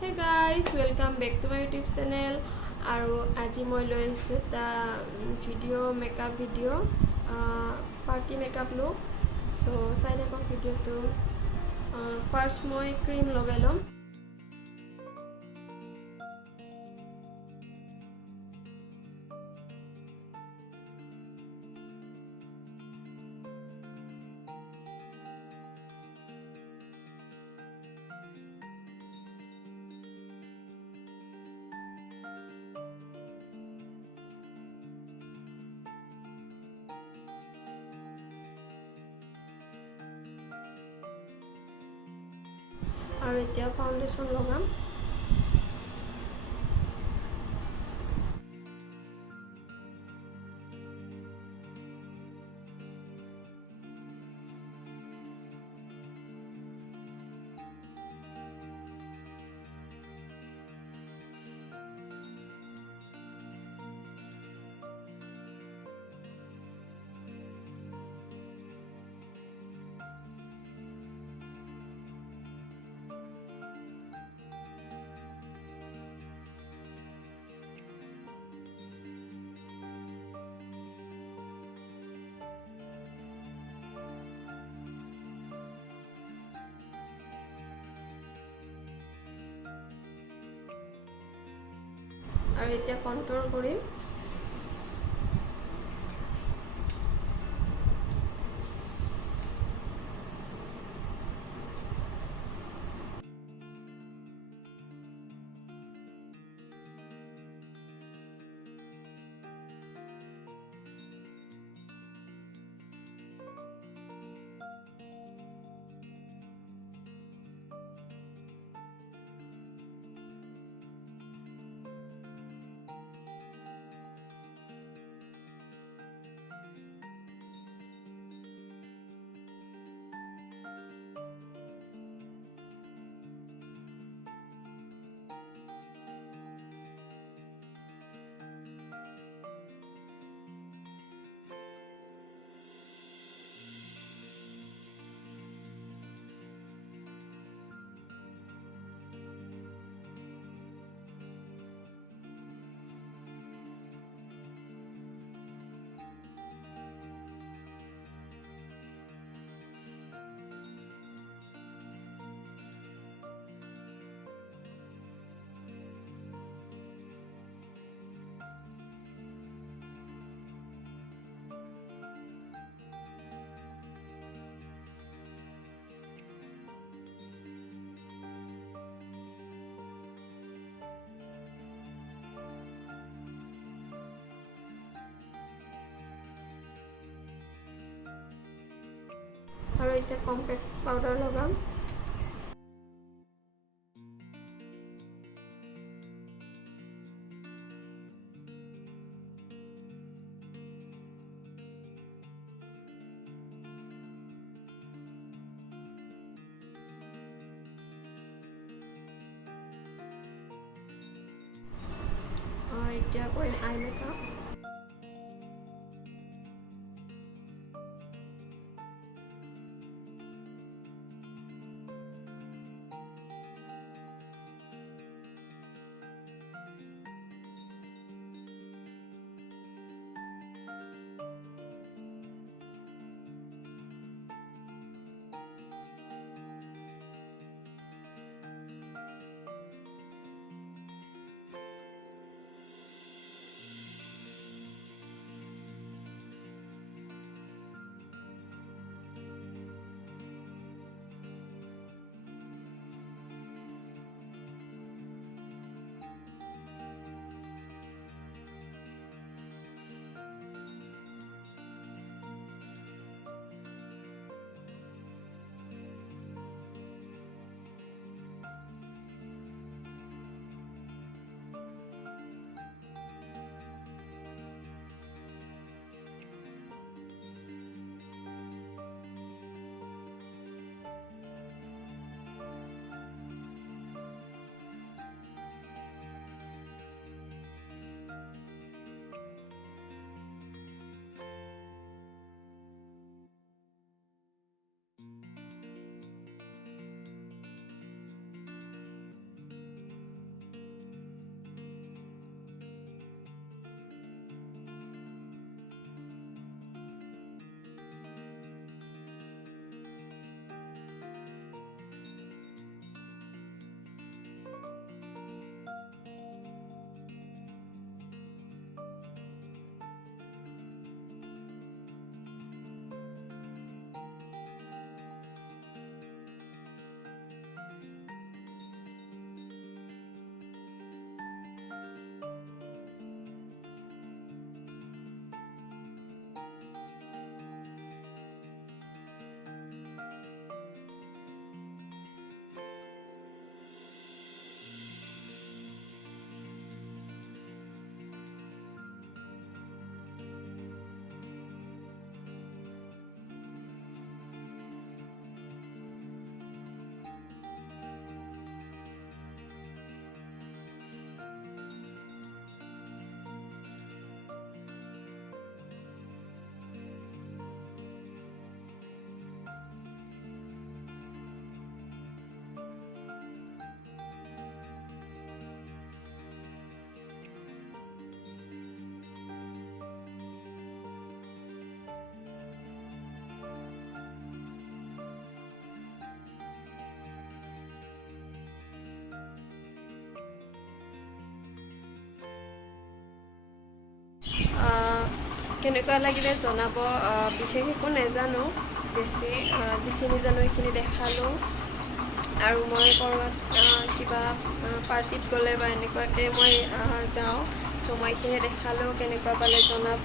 Hey guys, welcome back to my YouTube channel. আৰু আজি মই লৈ আহিছোঁ এটা video' makeup video' party makeup look. চ' চাই থাকক ভিডিঅ'টো। ফাৰ্ষ্ট মই ক্ৰীম লগাই ল'ম। আৰু এতিয়া ফাউণ্ডেশ্যন লগাম। আৰু এতিয়া কণ্ট্ৰল কৰিম। আৰু এতিয়া কম্পেক্ট পাউডাৰ লগাম। এতিয়া কৰিম আই মেকআপ। কেনেকুৱা লাগিলে জনাব বিশেষ একো নাজানো বেছি যিখিনি জানো সেইখিনি দেখালোঁ আৰু মই ক'ৰবাত কিবা পাৰ্টিত গ'লে বা এনেকুৱাকৈ মই যাওঁ চ' মই এইখিনি দেখালোঁ কেনেকুৱা পালে জনাব